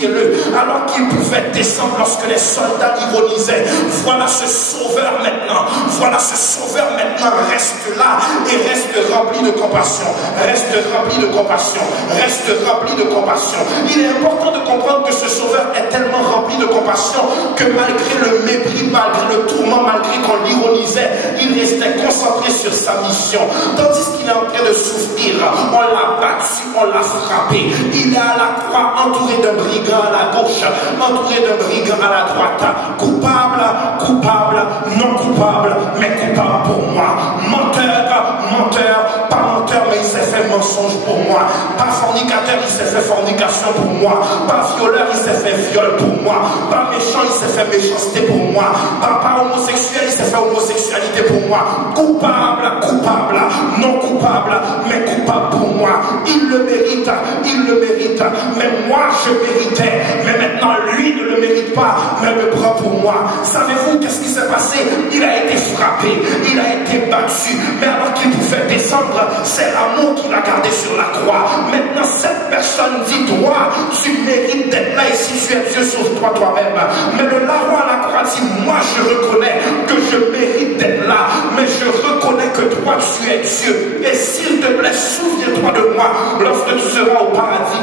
crucifiez-le. Alors qu'il pouvait descendre lorsque les soldats ironisaient. Voilà ce sauveur maintenant. Voilà ce sauveur maintenant. Reste là et reste rempli de compassion. Reste rempli de compassion. Reste rempli de compassion. Il est important de comprendre que ce sauveur est tellement rempli de compassion que malgré le mépris, malgré le tourment, malgré qu'on l'ironisait, il restait concentré sur sa mission. Tandis qu'il est en train de souffrir, on l'a battu, on l'a frappé. Il est à la croix entouré d'un brigand à la gauche, entouré d'un brigand à la droite. Coupable, coupable, non coupable, mais coupable pour moi. Menteur, menteur, pas menteur, mais il s'est fait mensonge pour moi. Pas fornicateur, il s'est fait fornication pour moi. Pas violeur, il s'est fait viol pour moi. Pas méchant, il s'est fait méchanceté pour moi. Pas homosexuel, il s'est fait homosexualité pour moi. Coupable, coupable, non coupable, mais coupable pour moi. Il le mérite, mais moi je méritais. Mais maintenant lui ne le mérite pas, mais le prend pour moi. Savez-vous qu'est-ce qui s'est passé? Il a été frappé, il a été battu, mais alors qu'il pouvait descendre, c'est l'amour qui l'a gardé sur la croix. Maintenant cette personne dit, toi tu mérites d'être là, et si tu es Dieu, sauve-toi toi-même. Mais le larron à la croix dit, moi je reconnais que je mérite d'être là, mais je reconnais que toi tu es Dieu, et s'il te plaît souviens-toi de moi lorsque tu seras au paradis.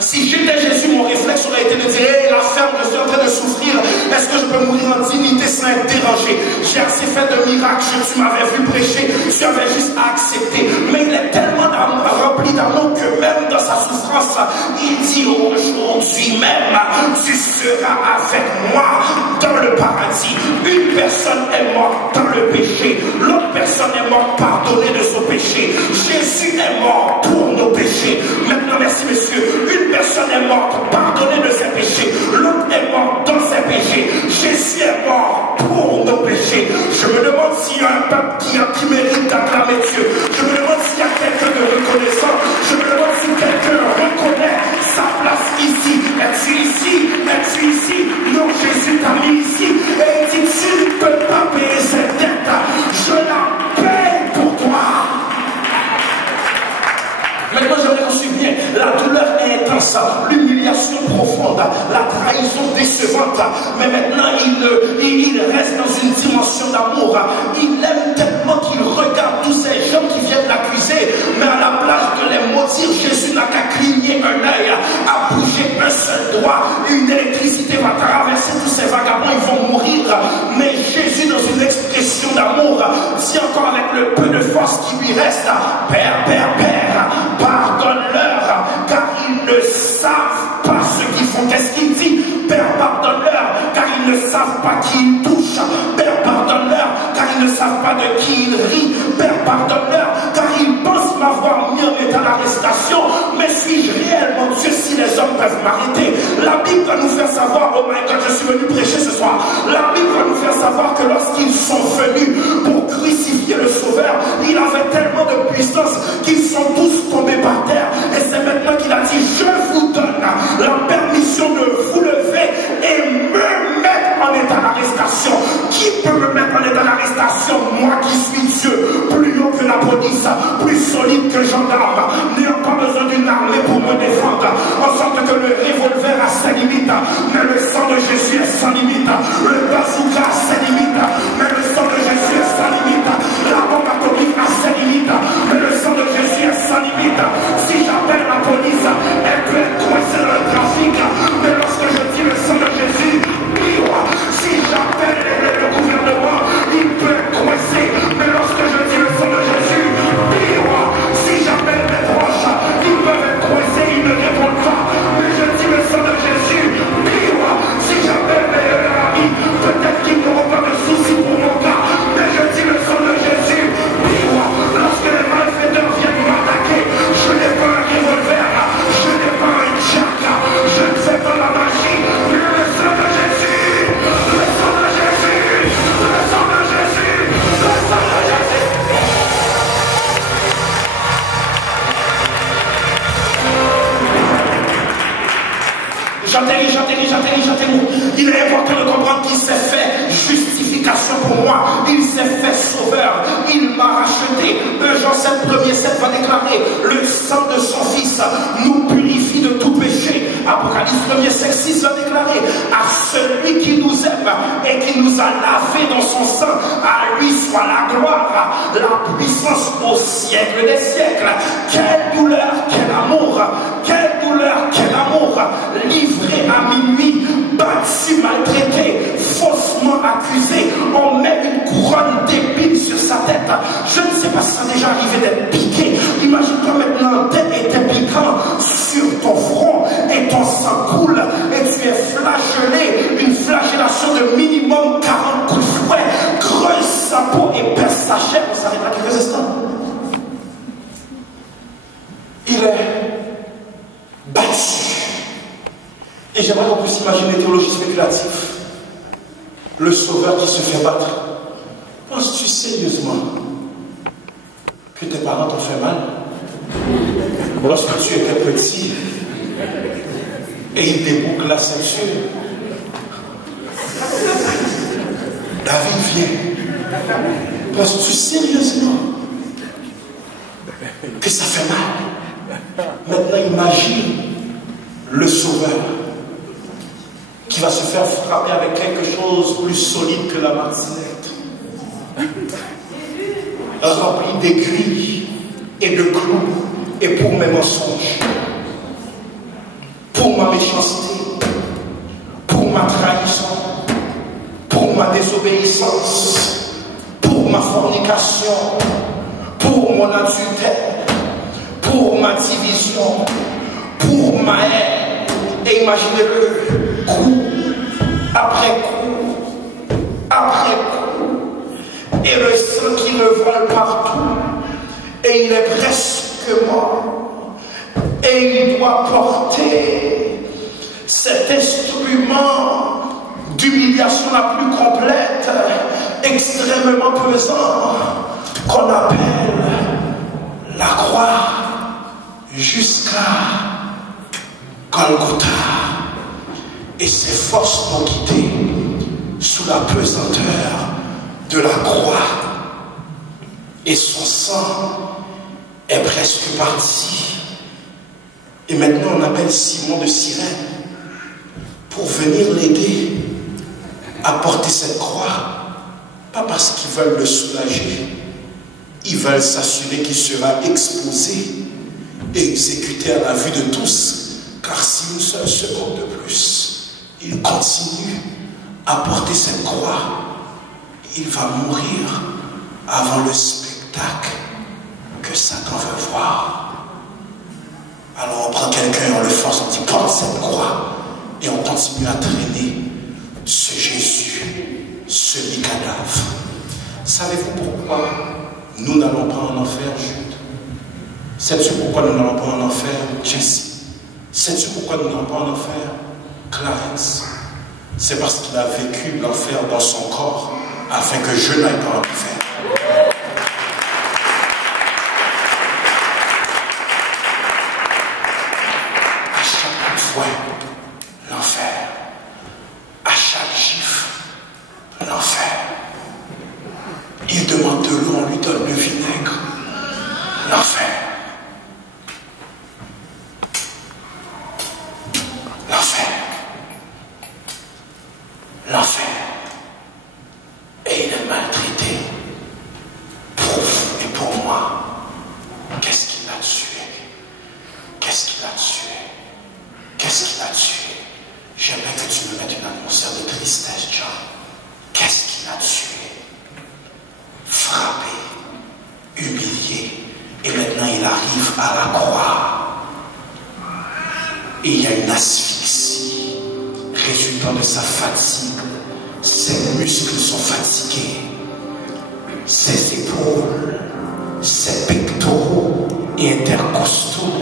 Si j'étais Jésus, mon réflexe aurait été de dire, hé, la ferme, je suis en train de souffrir, est-ce que je peux mourir en dignité sans être dérangé? J'ai assez fait de miracles, tu m'avais vu prêcher, tu avais juste à accepter. Mais il est tellement rempli d'amour que même dans sa souffrance, il dit, aujourd'hui même, tu seras avec moi dans le paradis. Une personne est morte dans le péché, l'autre personne est morte pardonnée de son péché. Jésus est mort pour nos péchés. Maintenant, merci messieurs, une personne est morte pardonnée de ses péchés, l'autre est mort dans ses péchés. Jésus est mort pour nos péchés. Je me demande s'il y a un peuple qui mérite d'acclamer Dieu. Je me demande s'il y a quelqu'un de reconnaissant. Je me demande si quelqu'un reconnaît sa place ici. Es-tu ici? Es-tu ici? Non, Jésus t'a mis ici. Et il dit, tu ne peux pas payer cette dette. Je la paye pour toi. Maintenant, j'aimerais qu'on suive bien. La douleur est intense, l'humiliation profonde, la trahison décevante. Mais maintenant, il reste dans une dimension d'amour. Il aime tellement qu'il regarde tous ces gens qui viennent l'accuser. Mais à la place de les maudire, Jésus n'a qu'à cligner un œil, à bouger un seul doigt. Une électricité va traverser tous ces vagabonds, ils vont mourir. Mais Jésus, dans une expression d'amour, dit encore avec le peu de force qui lui reste, Père, Père, Père, pardonne-leur, car ils ne savent pas ce qu'ils font. Qu'est-ce qu'il dit? Père, pardonne-leur, car ils ne savent pas qui ils touchent. Père, pardonne-leur, car ils ne savent pas de qui ils rient. Père, pardonne-leur, car ils pensent m'avoir mis en état d'arrestation. Mais suis-je réellement Dieu si les hommes peuvent m'arrêter? La Bible va nous faire savoir, oh my God, je suis venu prêcher ce soir. La Bible va nous faire savoir que lorsqu'ils sont venus pour crucifier le Sauveur, il avait tellement de puissance qu'ils sont tous tombés par terre. Et c'est maintenant qu'il a dit, je vous donne la permission de vous lever et me mettre en état d'arrestation. Qui peut me mettre en état d'arrestation? Moi qui suis Dieu, plus haut que la police, plus solide que gendarme, n'ayant pas besoin d'une armée pour me défendre, en sorte que le revolver a ses limites, mais le sang de Jésus est sans limite. Le bazooka a ses limites, mais le sang de Jésus est sans limite. La bombe atomique a ses limites, mais le sang de Jésus est sans limite. Si j'appelle la police, elle peut être coincée dans le trafic, mais lorsque je dis le sang de Jésus, si j'appelle le gouvernement, il peut être coincé, mais lorsque je dis le sang de Jésus, si j'appelle mes proches, ils peuvent être coincés, ils ne répondent pas, mais je dis le sang de Jésus, si j'appelle mes amis, peut-être qu'ils n'auront pas de soucis pour mon cas, mais je dis le sang de Jésus, lorsque les malfaiteurs viennent m'attaquer, je n'ai pas un revolver, je n'ai pas un jack, je ne fais pas la magie, mais le sang de Jésus, le sang de Jésus, le sang de Jésus, le sang de Jésus. J'atterris. Il est important de comprendre qu'il s'est fait justification pour moi. Il s'est fait sauveur. Il m'a racheté. Jean 7, 1er 7 va déclarer, le sang de son fils nous purifie de tout péché. Apocalypse et qui nous a lavés dans son sang. À lui soit la gloire, la puissance au siècle des siècles. Quelle douleur, quel amour, quelle douleur, quel amour. Livré à minuit, battu, maltraité, faussement accusé, on met une couronne d'épines sur sa tête. Je ne sais pas si ça a déjà arrivé d'être piqué. Imagine-toi maintenant, t'es piquant sur ton front et ton sang coule et tu es flagellé, une flagellation de minimum 40 coups de fouet, creuse sa peau et perce sa chair. On s'arrête à quelques instants. Il est battu. Et j'aimerais qu'on puisse imaginer théologie spéculative. Le sauveur qui se fait battre. Penses-tu sérieusement que tes parents t'ont fait mal? Lorsque tu étais petit et ils débouclent la ceinture, David vient. Penses-tu sérieusement que ça fait mal? Maintenant imagine le sauveur qui va se faire frapper avec quelque chose plus solide que la martinette, rempli d'aiguilles et de clous, et pour mes mensonges, pour ma méchanceté, pour ma trahison, pour ma désobéissance, pour ma fornication, pour mon adultère, pour ma division, pour ma haine. Et imaginez-le, coup après coup, après coup, et le sang qui revole partout, et il est presque mort, et il doit porter cet instrument d'humiliation la plus complète, extrêmement pesant, qu'on appelle la croix, jusqu'à Golgotha. Et ses forces l'ont quitté sous la pesanteur de la croix. Et son sang est presque parti. Et maintenant on appelle Simon de Cyrène pour venir l'aider à porter cette croix. Pas parce qu'ils veulent le soulager. Ils veulent s'assurer qu'il sera exposé et exécuté à la vue de tous. Car si une seule seconde de plus, il continue à porter cette croix, il va mourir avant le spectacle que Satan veut voir. Alors on prend quelqu'un, on le force, on dit porte cette croix, et on continue à traîner ce Jésus, ce cadavre. Savez-vous pourquoi nous n'allons pas en enfer, Jude? Sais-tu pourquoi nous n'allons pas en enfer, Jesse? Sais-tu pourquoi nous n'allons pas en enfer, Clarence? C'est parce qu'il a vécu l'enfer dans son corps afin que je n'aille pas en enfer. À chaque coup de fouet, l'enfer. À chaque gifle, l'enfer. Il demande de l'eau, on lui donne le vinaigre. L'enfer. L'enfer. L'enfer. Et il est maltraité pour vous et pour moi. Qu'est-ce qu'il a tué? Qu'est-ce qu'il a tué? Qu'est-ce qu'il a tué? J'aimerais que tu me mettes une atmosphère de tristesse, John. Qu'est-ce qu'il a tué? Frappé, humilié, et maintenant il arrive à la croix. Et il y a une asphyxie résultant de sa fatigue. Ses muscles sont fatigués. Ses épaules, ses pectoraux et intercostaux.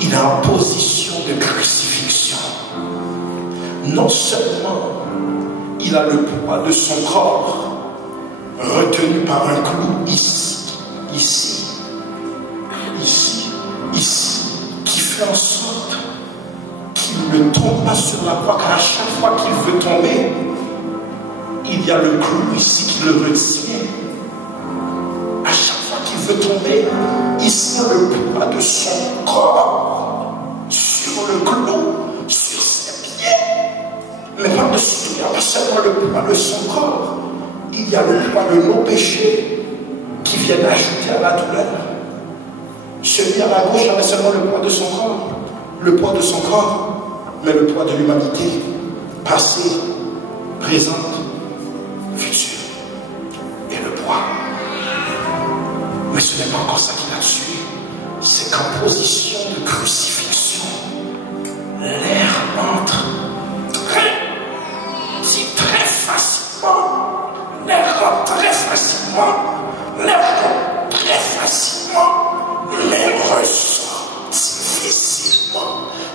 Il est en position de crucifixion. Non seulement il a le poids de son corps retenu par un clou ici, ici, ici, ici, qui fait en sorte qu'il ne tombe pas sur la croix, car à chaque fois qu'il veut tomber, il y a le clou ici qui le retient. À chaque fois qu'il veut tomber, il sent le poids de son corps sur le clou, sur ses pieds, mais par-dessus n'y a pas seulement le poids de son corps, il y a le poids de nos péchés qui viennent ajouter à la douleur. Celui à la gauche avait seulement le poids de son corps, mais le poids de l'humanité, passé, présente, futur, et le poids. Mais ce n'est pas encore ça qui l'a tué, c'est qu'en position de crucifixion, l'air entre très facilement, l'air rentre très facilement, mais ressort difficilement.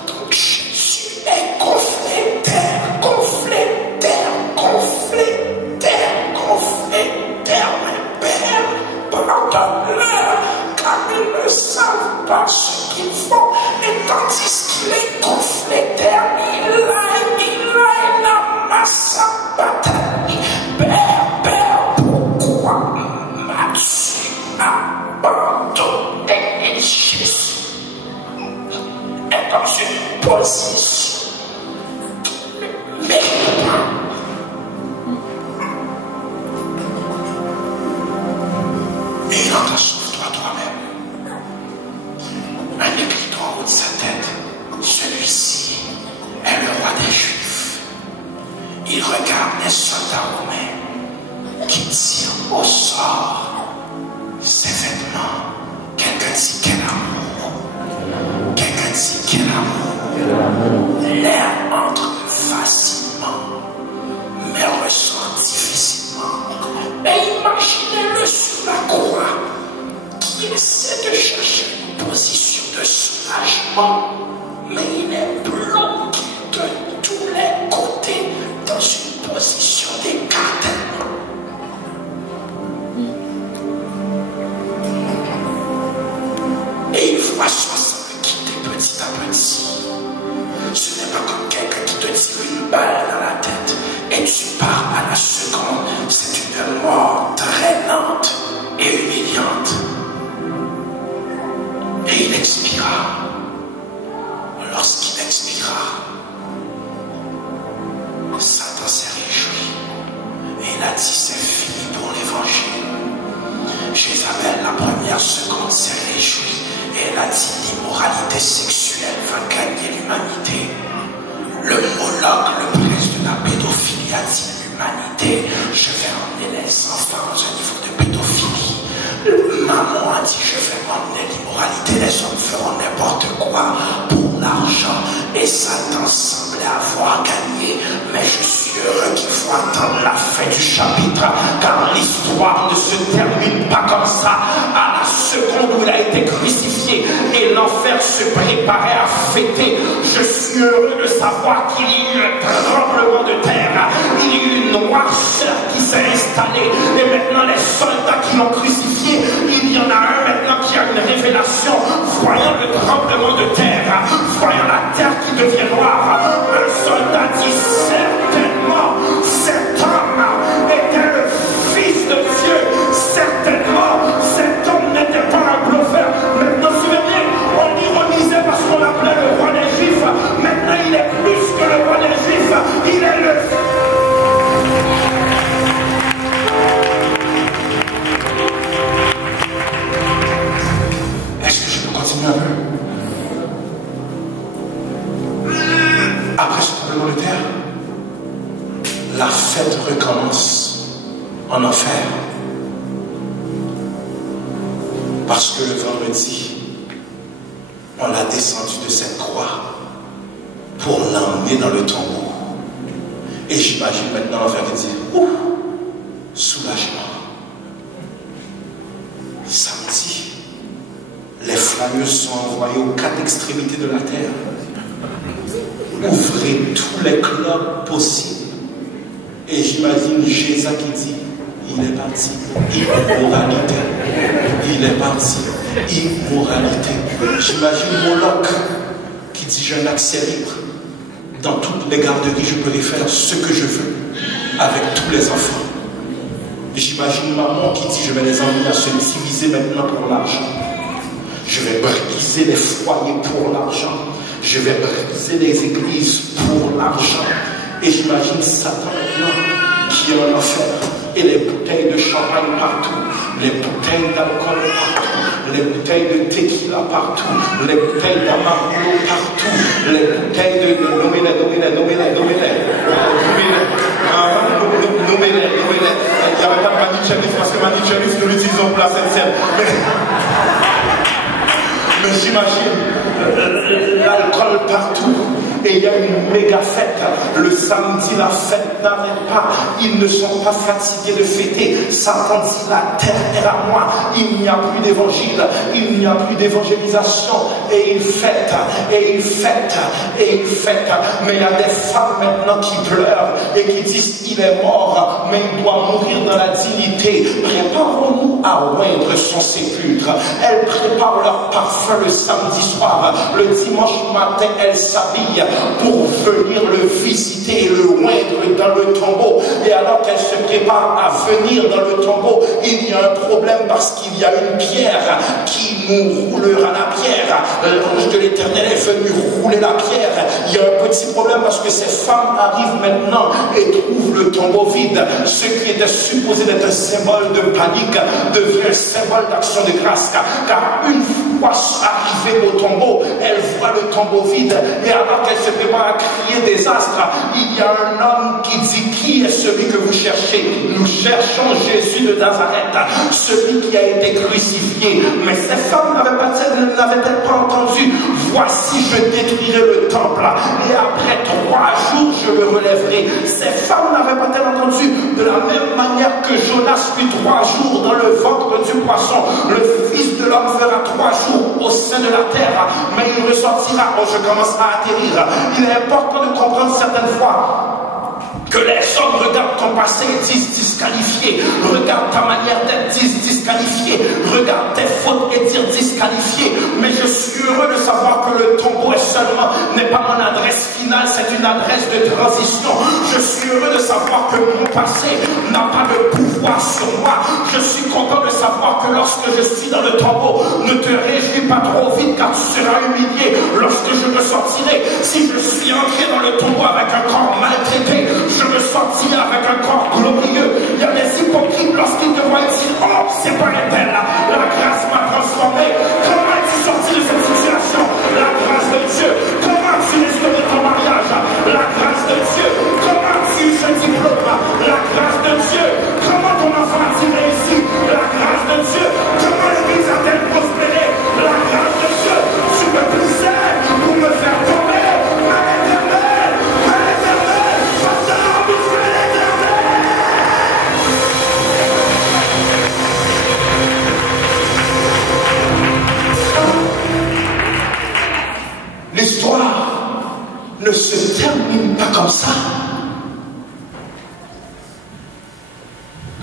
Donc Jésus est gonflé d'air, mais Père, pardonne-leur, car ils ne savent pas ce qu'ils font. Et tandis qu'il est gonflé d'air, il a massa bataille. Père, pourquoi m'as-tu abandonné? Jésus est dans une position méritable. Et il entre sauve-toi toi-même. Un épée en haut de sa tête. Celui-ci est le roi des Juifs. Il regarde les soldats romains qui tirent au sort ses vêtements. Quelqu'un dit quel amour. L'air entre facilement, mais ressort difficilement. Et imaginez-le sur la croix qui essaie de chercher une position de soulagement, mais il est bloqué de tous les côtés dans une position d'écartèlement. Et il voit 60 quitter petit à petit. Ce n'est pas comme quelqu'un qui te tire une balle dans la tête et tu pars à la seconde. C'est une mort très lente et humiliante. Et il expira. Lorsqu'il expira, Satan s'est réjoui. Et il a dit c'est fini pour l'évangile. Jézabel, la première seconde, s'est réjouie. Et elle a dit l'immoralité sexuelle va gagner l'humanité. Le Moloch, le prince de la pédophilie, a dit l'humanité, je vais emmener les enfants dans un niveau de pédophilie. Maman a dit je vais emmener l'immoralité, les hommes feront n'importe quoi pour l'argent. Et Satan semblait avoir gagné, mais je suis heureux qu'il faut attendre la fin du chapitre, car l'histoire ne se termine pas comme ça. À la seconde où il a été crucifié et l'enfer se préparait à fêter, je suis heureux de savoir qu'il y a eu un tremblement de terre, il y a eu une noirceur qui s'est installée, et maintenant les soldats qui l'ont crucifié, il y en a un maintenant qui a une révélation, voyant le tremblement de terre, voyant la terre qui devient noire. Un soldat dit certainement cet homme était le fils de Dieu, certainement cet homme n'était pas un bluffeur. Maintenant, souvenez, on ironisait parce qu'on l'appelait le roi des Juifs. Maintenant, il est plus que le roi des Juifs, il est le... Est-ce que je peux continuer un peu? Après ce tremblement de terre, la fête recommence en enfer. Parce que le vendredi, on l'a descendu de cette croix pour l'emmener dans le tombeau. Et j'imagine maintenant l'enfer qui dit, ouh, soulagement. Samedi, les flammeuses sont envoyées aux 4 extrémités de la terre. Ouvrez tous les clubs possibles. Et j'imagine Jésus qui dit, il est parti, immoralité. Il est parti, immoralité. J'imagine Moloch qui dit, j'ai un accès libre. Dans toutes les garderies, je peux les faire ce que je veux, avec tous les enfants. J'imagine maman qui dit, je vais les emmener à se diviser maintenant pour l'argent. Je vais briser les foyers pour l'argent. Je vais briser les églises pour l'argent. Et j'imagine Satan maintenant qui est en enfer. Et les bouteilles de champagne partout, les bouteilles d'alcool partout, les bouteilles de tequila partout, les bouteilles d'amargolo partout, les bouteilles de nommez-les. Il n'y avait pas de Manichevis parce que Manichevis nous l'utilisons pour la Sainte-Seine. Mais j'imagine l'alcool partout. Et il y a une méga fête. Le samedi, la fête n'arrête pas. Ils ne sont pas fatigués de fêter. Satan dit, la terre est à moi. Il n'y a plus d'évangile. Il n'y a plus d'évangélisation. Et il fête. Et il fête. Et il fête. Mais il y a des femmes maintenant qui pleurent et qui disent, il est mort, mais il doit mourir dans la dignité. Préparons-nous à oindre son sépulcre. Elles préparent leur parfum le samedi soir. Le dimanche matin, elles s'habillent pour venir le visiter et le oindre dans le tombeau. Et alors qu'elle se prépare à venir dans le tombeau, il y a un problème parce qu'il y a une pierre qui nous roulera la pierre. L'ange de l'Éternel est venu rouler la pierre. Il y a un petit problème parce que ces femmes arrivent maintenant et trouvent le tombeau vide. Ce qui était supposé d'être un symbole de panique devient un symbole d'action de grâce. Car une fois arrivée au tombeau, elle voit le tombeau vide. Et alors qu'elle se prépare à crier désastre, il y a un homme qui dit, qui est celui que vous cherchez? Nous cherchons Jésus de Nazareth, celui qui a été crucifié. Mais ces femmes n'avaient-elles pas entendu? Voici, je détruirai le temple et après 3 jours je le relèverai. Ces femmes n'avaient pas-elles entendu? De la même manière que Jonas fut 3 jours dans le ventre du poisson, le Fils de l'homme fera 3 jours au sein de la terre, mais il ressortira. Oh, je commence à atterrir. Il est important de comprendre certaines fois que les hommes regardent ton passé et disent disqualifié, regardent ta manière d'être, disent disqualifié, regardent tes fautes et disent disqualifié. Mais je suis heureux de savoir que le tombeau n'est pas mon adresse finale, c'est une adresse de transition. Je suis heureux de savoir que mon passé n'a pas de pouvoir sur moi. Je suis content de savoir que lorsque je suis dans le tombeau, ne te réjouis pas trop vite car tu seras humilié lorsque je me sortirai. Si je suis entré dans le tombeau avec un corps maltraité, je me sortirai avec un corps glorieux. Il y a des hypocrites lorsqu'ils te voient dire, oh, c'est pas les belles, la grâce m'a transformé. Comment es-tu sorti de cette situation? La grâce de Dieu. Comment tu restauré ton mariage? La grâce de Dieu. Comment tu as eu ce diplôme? La grâce de Dieu. Comment ton enfant a-t-il réussi? La grâce de Dieu. Comment l'église a-t-elle prospéré? La grâce de Dieu. Tu me poussais pour me faire tomber. À l'Éternel, pasteur, bisous à l'Éternel. L'histoire ne se termine pas comme ça.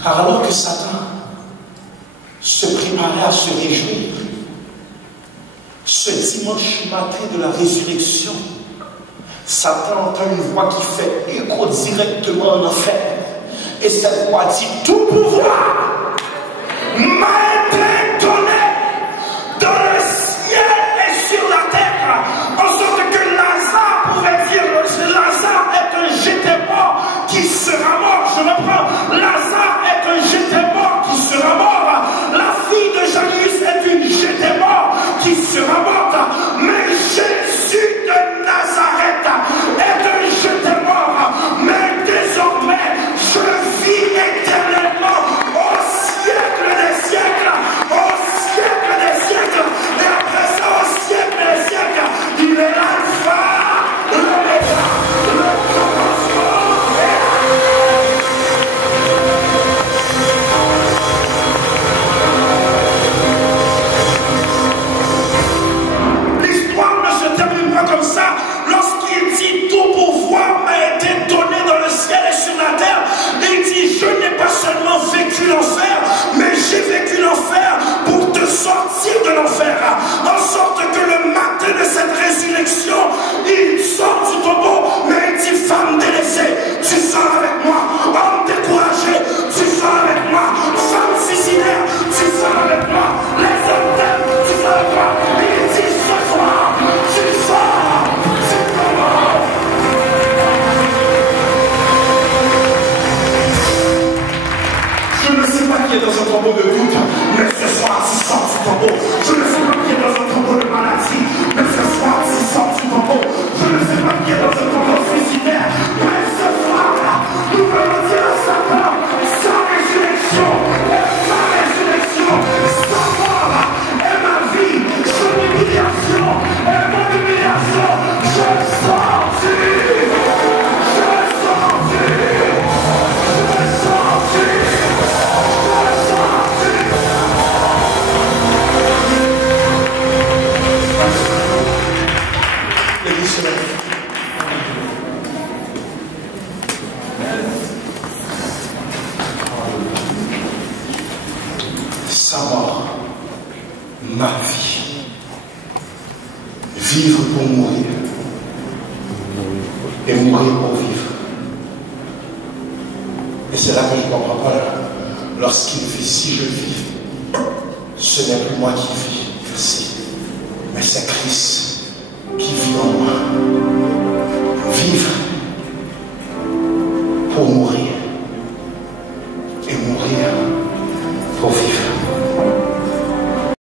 Car alors que Satan se préparait à se réjouir, ce dimanche matin de la résurrection, Satan entend une voix qui fait écho directement en enfer. Et cette voix dit, tout pouvoir m'a été donné dans le ciel et sur la terre. En sorte que Lazare pouvait dire, Lazare est un jeté-mort qui sera mort. Je reprends, Lazare est un jeté-mort qui sera mort. La fille de Jairus est une jeté-mort qui sera morte. Mais Jésus de Nazareth est un jeté-mort. Mais désormais, je vis éternellement au siècle des siècles. Sa mort, ma vie. Vivre pour mourir. Et mourir pour vivre. Et c'est là que je comprends pas. Lorsqu'il vit, si je vis, ce n'est plus moi qui vis, merci, mais c'est Christ qui vit en moi. Vivre pour mourir.